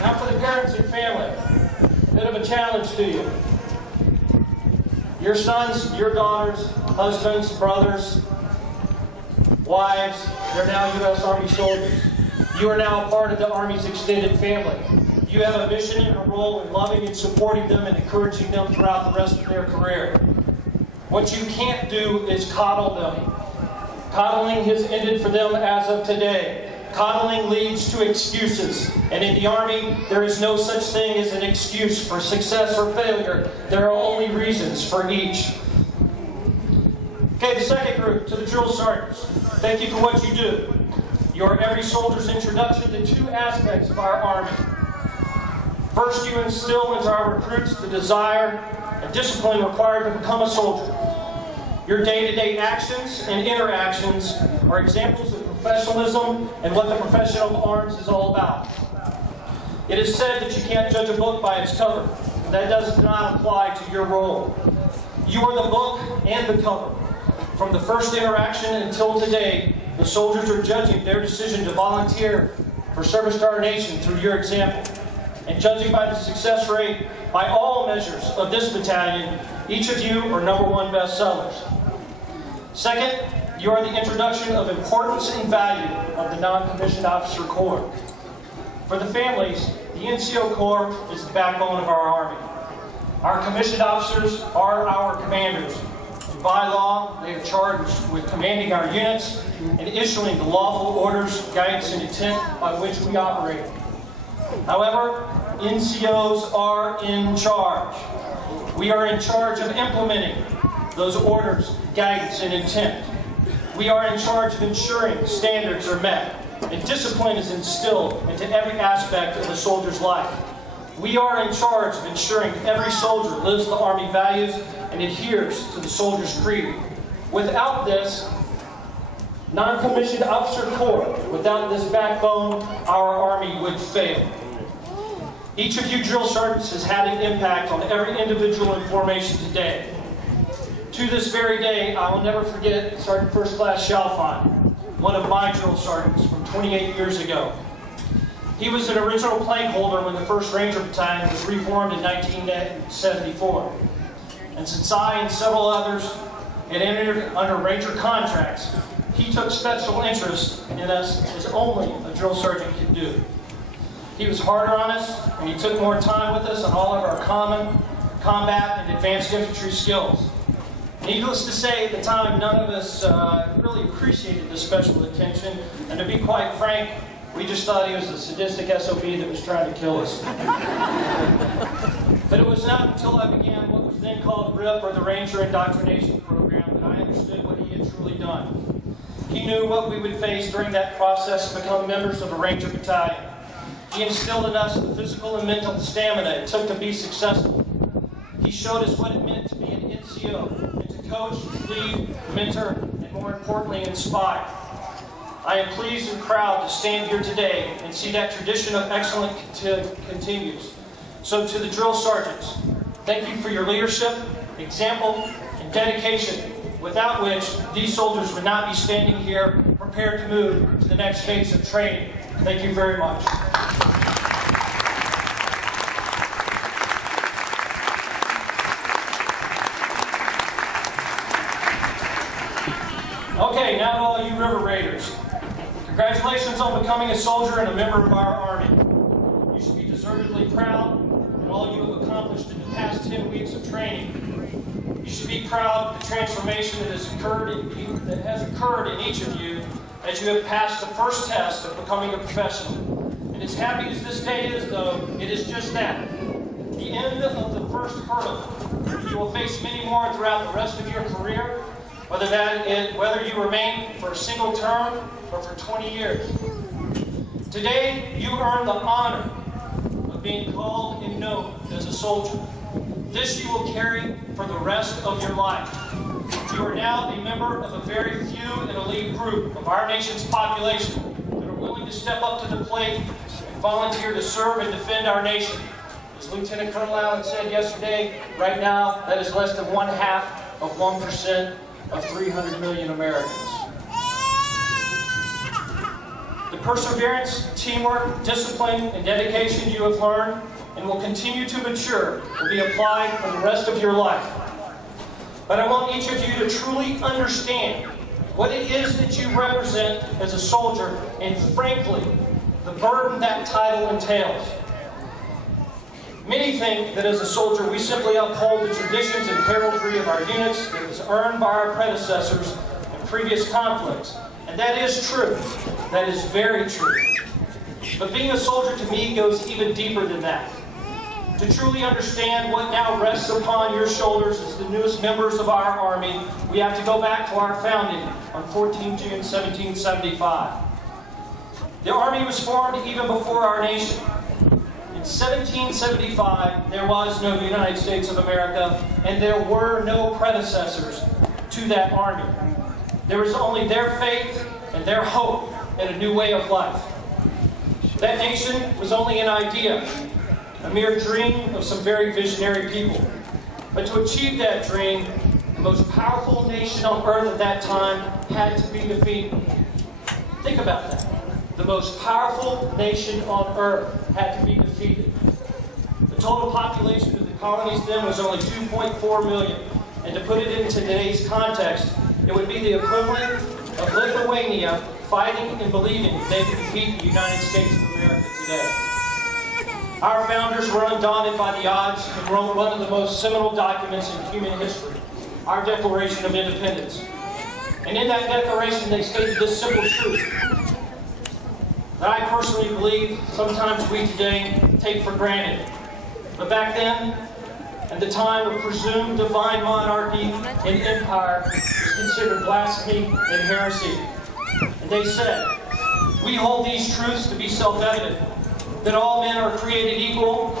Now for the parents and family, a bit of a challenge to you. Your sons, your daughters, husbands, brothers, wives, they're now U.S. Army soldiers. You are now a part of the Army's extended family. You have a mission and a role in loving and supporting them and encouraging them throughout the rest of their career. What you can't do is coddle them. Coddling has ended for them as of today. Coddling leads to excuses. And in the Army, there is no such thing as an excuse for success or failure. There are only reasons for each. Okay, the second group, to the drill sergeants. Thank you for what you do. You are every soldier's introduction to two aspects of our Army. First, you instill into our recruits the desire and discipline required to become a soldier. Your day-to-day actions and interactions are examples of professionalism and what the profession of arms is all about. It is said that you can't judge a book by its cover. That does not apply to your role. You are the book and the cover. From the first interaction until today, the soldiers are judging their decision to volunteer for service to our nation through your example. And judging by the success rate, by all measures of this battalion, each of you are #1 bestsellers. Second, you are the introduction of importance and value of the Non-Commissioned Officer Corps. For the families, the NCO Corps is the backbone of our Army. Our commissioned officers are our commanders. And by law, they are charged with commanding our units and issuing the lawful orders, guidance, and intent by which we operate. However, NCOs are in charge. We are in charge of implementing those orders, guidance, and intent. We are in charge of ensuring standards are met and discipline is instilled into every aspect of a soldier's life. We are in charge of ensuring every soldier lives the Army values and adheres to the soldier's creed. Without this Non-Commissioned Officer Corps, without this backbone, our Army would fail. Each of you drill sergeants has had an impact on every individual in formation today. To this very day, I will never forget Sergeant First Class Chalfant, one of my drill sergeants from 28 years ago. He was an original plank holder when the 1st Ranger Battalion was reformed in 1974. And since I and several others had entered under Ranger contracts, he took special interest in us as only a drill sergeant could do. He was harder on us, and he took more time with us on all of our common, combat, and advanced infantry skills. Needless to say, at the time, none of us really appreciated this special attention, and to be quite frank, we just thought he was a sadistic SOB that was trying to kill us. But it was not until I began what was then called RIP, or the Ranger Indoctrination Program, that I understood what he had truly done. He knew what we would face during that process to become members of a Ranger Battalion. He instilled in us the physical and mental stamina it took to be successful. He showed us what it meant to be an NCO, and to coach, lead, mentor, and more importantly, inspire. I am pleased and proud to stand here today and see that tradition of excellence continues. So to the drill sergeants, thank you for your leadership, example, and dedication, without which these soldiers would not be standing here prepared to move to the next phase of training. Thank you very much. Okay, now to all you River Raiders. Congratulations on becoming a soldier and a member of our Army. You should be deservedly proud of all you have accomplished in the past 10 weeks of training. You should be proud of the transformation that has occurred in each of you as you have passed the first test of becoming a professional. And as happy as this day is, though, it is just that. The end of the first hurdle. You will face many more throughout the rest of your career, whether you remain for a single term or for 20 years. Today, you earn the honor of being called and known as a soldier. This you will carry for the rest of your life. You are now a member of a very few and elite group of our nation's population that are willing to step up to the plate and volunteer to serve and defend our nation. As Lieutenant Colonel Allen said yesterday, right now, that is less than 1/2% of 300 million Americans. The perseverance, teamwork, discipline, and dedication you have learned and will continue to mature will be applied for the rest of your life. But I want each of you to truly understand what it is that you represent as a soldier, and frankly, the burden that title entails. Many think that as a soldier we simply uphold the traditions and heraldry of our units that was earned by our predecessors in previous conflicts. And that is true. That is very true. But being a soldier to me goes even deeper than that. To truly understand what now rests upon your shoulders as the newest members of our Army, we have to go back to our founding on 14 June 1775. The Army was formed even before our nation. In 1775, there was no United States of America, and there were no predecessors to that Army. There was only their faith and their hope in a new way of life. That nation was only an idea, a mere dream of some very visionary people. But to achieve that dream, the most powerful nation on earth at that time had to be defeated. Think about that. The most powerful nation on earth had to be defeated. The total population of the colonies then was only 2.4 million. And to put it into today's context, it would be the equivalent of Lithuania fighting and believing they could defeat the United States of America today. Our founders were undaunted by the odds and wrote one of the most seminal documents in human history, our Declaration of Independence. And in that declaration they stated this simple truth that I personally believe sometimes we today take for granted. But back then, at the time of presumed divine monarchy and empire, it was considered blasphemy and heresy. And they said, we hold these truths to be self-evident, that all men are created equal,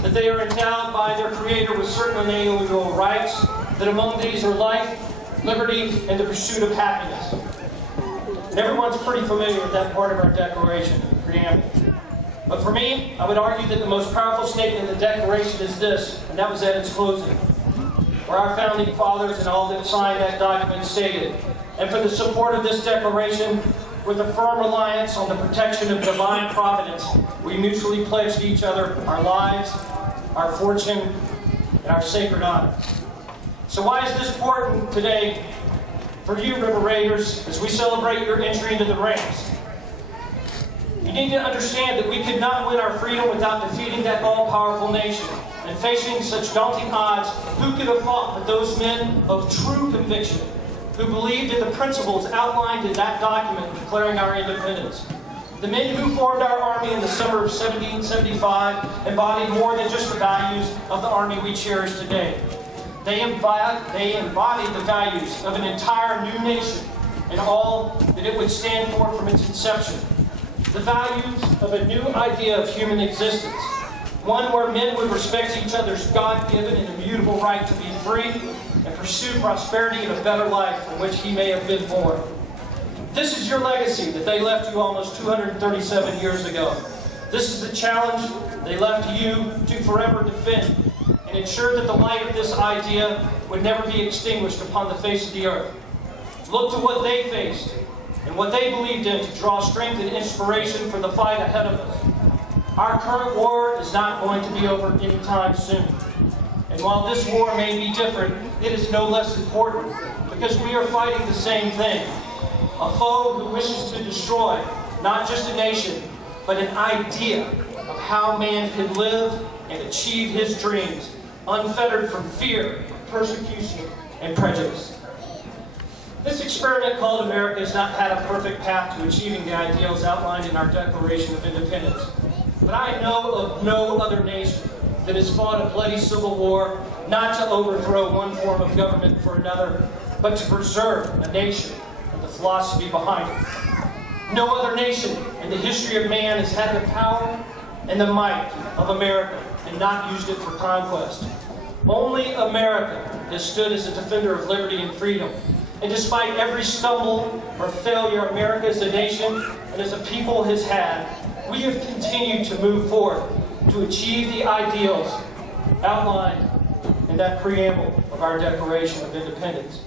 that they are endowed by their Creator with certain inalienable rights, that among these are life, liberty, and the pursuit of happiness. And everyone's pretty familiar with that part of our Declaration, the preamble. But for me, I would argue that the most powerful statement in the Declaration is this, and that was at its closing, where our founding fathers and all that signed that document stated, and for the support of this Declaration, with a firm reliance on the protection of divine providence, we mutually pledge to each other our lives, our fortune, and our sacred honor. So why is this important today for you, River Raiders, as we celebrate your entry into the ranks? You need to understand that we could not win our freedom without defeating that all-powerful nation. And facing such daunting odds, who could have fought but those men of true conviction who believed in the principles outlined in that document declaring our independence? The men who formed our Army in the summer of 1775 embodied more than just the values of the Army we cherish today. They embodied the values of an entire new nation and all that it would stand for from its inception. The values of a new idea of human existence. One where men would respect each other's God-given and immutable right to be free and pursue prosperity and a better life from which he may have been born. This is your legacy that they left you almost 237 years ago. This is the challenge they left you to forever defend and ensure that the light of this idea would never be extinguished upon the face of the earth. Look to what they faced and what they believed in to draw strength and inspiration for the fight ahead of us. Our current war is not going to be over anytime soon. And while this war may be different, it is no less important because we are fighting the same thing. A foe who wishes to destroy not just a nation, but an idea of how man can live and achieve his dreams, unfettered from fear, persecution, and prejudice. This experiment called America has not had a perfect path to achieving the ideals outlined in our Declaration of Independence. But I know of no other nation that has fought a bloody civil war, not to overthrow one form of government for another, but to preserve a nation and the philosophy behind it. No other nation in the history of man has had the power and the might of America and not used it for conquest. Only America has stood as a defender of liberty and freedom. And despite every stumble or failure America as a nation and as a people has had, we have continued to move forward to achieve the ideals outlined in that preamble of our Declaration of Independence.